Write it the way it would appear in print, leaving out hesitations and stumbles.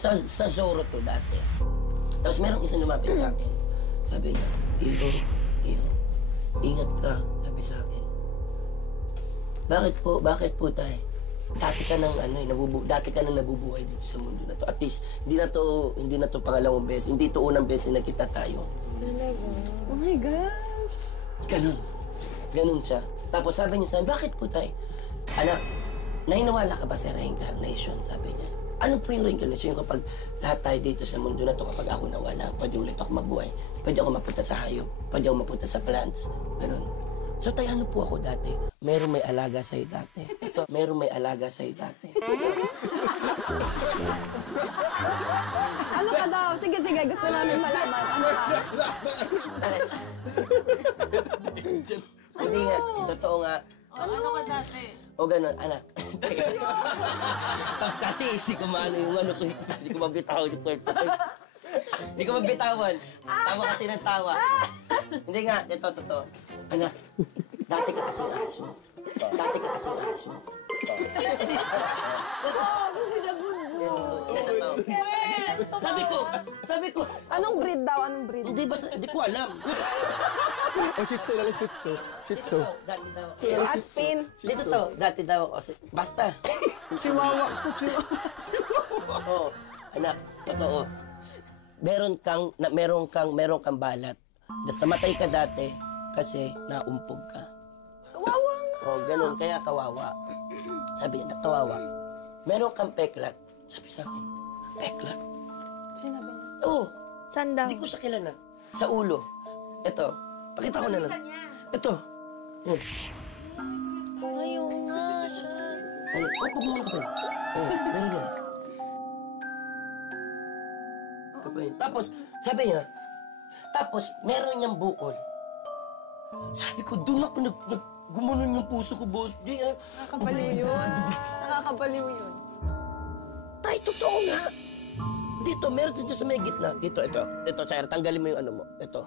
Sa Zorro to dati. Tapos merong isang lumapit sa akin. Sabi niya, Iho, ingat ka, sabi sa akin. Bakit po tay? Dati ka nang nabubuhay dito sa mundo na to. At least, hindi na to pangalawang beses. Hindi to unang beses na kita tayo. Talaga? Oh my gosh! Ganun siya. Tapos sabi niya sa akin, bakit po tay? Anak, naniniwala ka ba sa reincarnation? Sabi niya. Ano po yung reincarnation? Yung kapag lahat tayo dito sa mundo na to, kapag ako nawala, pwede ulit ako mabuhay. Pwede ako mapunta sa hayop. Pwede ako mapunta sa plants. Ganun. So tayo ano po ako dati? Merong may alaga sa'yo dati. Ito, merong may alaga sa'yo dati. Ano ka daw? Sige, gusto namin malaman. Ano ka? Hindi nga, totoo nga. Ano ka dati? O ganun, anak. Kasi hindi ko maano yung ano ko. Hindi ko mabitaw yung kwento ko. Hindi ko mabitawan. Tawa kasi ng tawa. Hindi nga, ito, totoo. Anak, dati ka kasing aso. Hindi, totoo. Sabi ko. Anong breed daw? Anong breed? Hindi ko alam. Oh, Shih Tzu lang, Shih Tzu. Shih Tzu. Dati daw. Aspin. Dito to, dati daw. Basta. Chihuahua. Oo, anak, totoo. Meron kang balat. Tapos namatay ka dati kasi naumpog ka. Kawawa nga. Oh, ganun, kaya kawawa. Sabi niya, kawawa. Meron kang peklat. Sabi sa akin, peklat? Sinabi niya. Oo. Saan daw? Hindi ko siya kilala. Sa ulo. Ito. Pakita ko na lang. Ito. Yun. Ayaw nga, shucks. Ayun. Oh, pag muna ka pa. Oh, meron yan. Kapay. Tapos, sabi niya, meron niyang bukol. Sabi ko, doon ako gumanon yung puso ko, boss. Nakakabaliw yun. Nakakabaliw yun. Tay, totoo nga. Dito, meron dito sa may gitna. Dito, ito. Ito, Chair, tanggalin mo yung ano mo. Ito.